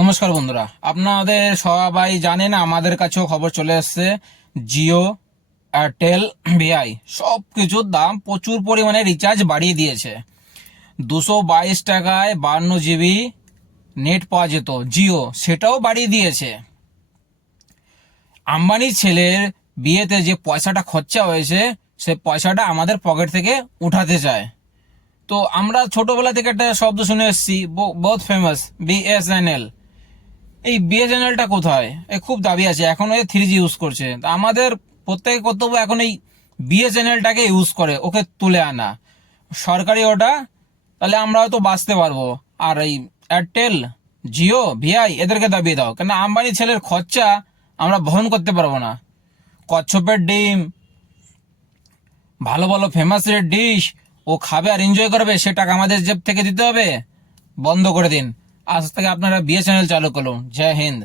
নমস্কার বন্ধুরা, আপনাদের সবাই জানেন আমাদের কাছেও খবর চলে এসছে। জিও এয়ারটেল ভিআই সব কিছুর দাম প্রচুর পরিমাণে রিচার্জ বাড়িয়ে দিয়েছে। দুশো বাইশ টাকায় বান্ন জিবি নেট পাওয়া যেত। জিও সেটাও বাড়িয়ে দিয়েছে। আম্বানির ছেলের বিয়েতে যে পয়সাটা খরচা হয়েছে, সে পয়সাটা আমাদের পকেট থেকে উঠাতে চায়। তো আমরা ছোটবেলা থেকে একটা শব্দ শুনে এসেছি বহুত ফেমাস বিএসএনএল এই বিএসএনএলটা কোথায়? এ খুব দাবি আছে, এখন ওই থ্রি জি ইউজ করছে। আমাদের প্রত্যেকে কর্তব্য এখন এই বিএসএনএলটাকে ইউজ করে, ওকে তুলে আনা। সরকারি ওটা তাহলে আমরা হয়তো বাঁচতে পারব। আর এই এয়ারটেল জিও ভিআই এদেরকে দাবিয়ে দাও। কেন আম্বানি ছেলের খরচা আমরা বহন করতে পারব না। কচ্ছপের ডিম, ভালো ভালো ফেমাস ডিশ ও খাবে আর এনজয় করবে, সে টাকা আমাদের জেব থেকে দিতে হবে। বন্ধ করে দিন। আজ থেকে আপনারা বিএসএনএল চালু করুন। জয় হিন্দ।